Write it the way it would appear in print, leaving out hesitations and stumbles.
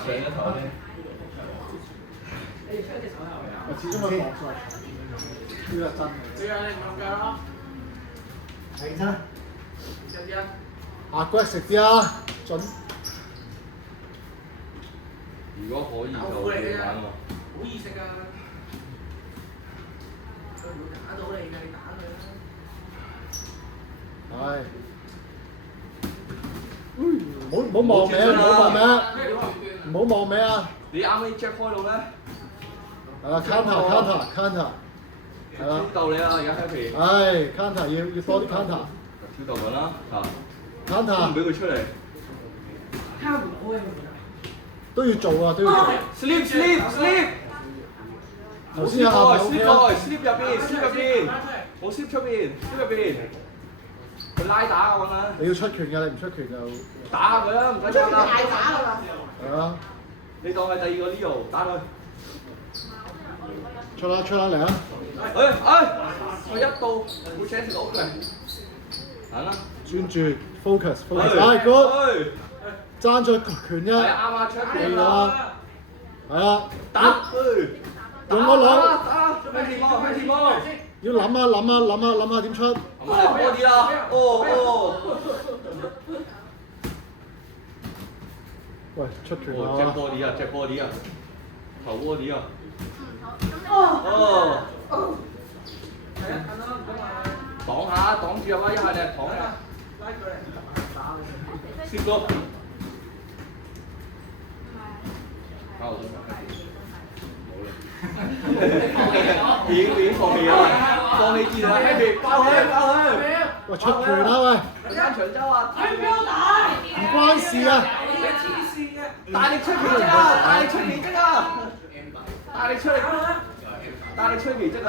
上咗頭先。我始終都講出嚟，呢個真嘅。對啊，你唔咁計咯。係真。一啲啊。aggressive 啲啊，準。如果可以就會玩喎。好易食啊！佢唔會打到你㗎，你打佢啦。係。唔好望尾啊！唔好望尾啊！唔好望尾啊！你啱啱 check 開到咩？係啦 ，counter。係啦。挑逗你啊！而家 happy。係 counter 要多啲 counter。挑逗緊啦嚇。counter 唔俾佢出嚟。敲唔到嘅。都要做啊，都要做。sleep。頭先有下咪 OK 啦。slip 入邊，冇 slip 出邊，slip 入邊。佢拉打我啦。你要出拳㗎，你唔出拳就打下佢啦，唔使驚啦。大打㗎啦。係啊。你當係第二個 Leo 打佢。出啦嚟啊！我一到會請條佬出嚟。行啦。專注 focus。係 good。爭咗拳啫。係啱啊，出拳啦。係啊。打。用個腦。打。向前望。要諗下點出。多啲啦。喂，出拳啊！Jack body 啊，頭 body 啊。擋下，擋住啊！一下你係擋啊！拉佢嚟打你。攝哥。冇啦。已經放棄啦，放棄戰啦 ，Happy 爆佢！喂，出拳啦喂！間長洲啊！佢唔要打。唔關事啊！你黐線嘅。大力出奇蹟啊！大力出奇蹟啊！大力出奇蹟啊！